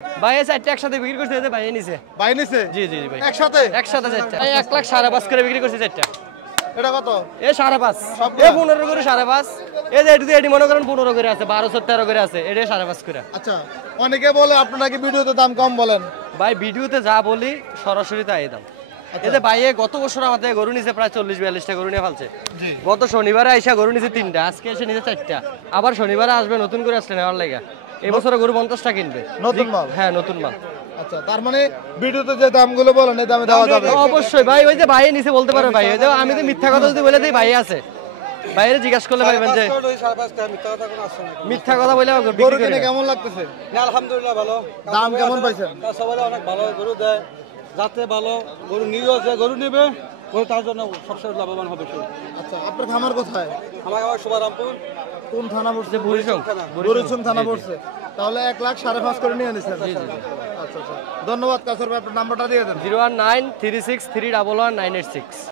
ভাই চারটা একসাথে বিক্রি করছে ভাই নিছে ভাই নিছে জি জি ভাই একসাথে একসাথে চারটা 1,05,5 করে বিক্রি করছে চারটা এটা কত এ 5.5 এ 15 করে 5.5 এই যে এটি মনে করেন 15 করে আছে 12 13 করে আছে এটা 5.5 করে আচ্ছা অনেকে বলে আপনারা কি ভিডিওতে দাম কম বলেন ভাই ভিডিওতে যা বলি সরাসরি তাই দাম এই যে ভাইয়ে গত বছর আমাদের গরু নিছে প্রায় 40-42টা গরু নিয়ে ফেলছে গত শনিবারে আইসা গরু নিছে 3টা আজকে এসে নিছে 4টা আবার শনিবারে আসবে নতুন করে আসলে নেওয়ার লাগা এই বছর গরু 50টা কিনবে নতুন মাল হ্যাঁ নতুন মাল আচ্ছা তার মানে ভিডিওতে যে দামগুলো বলেন এই দামে দেওয়া যাবে অবশ্যই ভাই ওই যে ভাই নিচে বলতে পারবে ভাই ওই যে আমি তো মিথ্যা কথা যদি বলে দেই ভাই আছে বাইরে জিজ্ঞাসা করলে ভাইবেন যে মিথ্যা কথা বলে গরু কিনে কেমন লাগতেছে আলহামদুলিল্লাহ ভালো দাম কেমন পাইছেন সবাই অনেক ভালো গরু দেয় যাতে ভালো গরু নিয়েও যে গরু নেবে গরু তার জন্য সবসময় লাভবান হবে আচ্ছা আপনার খামার কোথায় আমার আমার শুভারামপুর কোন থানা পড়ছে বুড়িচং বুড়িচং থানা পড়ছে তাহলে 1,05,5 করে নিয়ে নিছেন আচ্ছা আচ্ছা ধন্যবাদ কাসর ভাই আপনার নাম্বারটা দিয়ে দেন 01936311986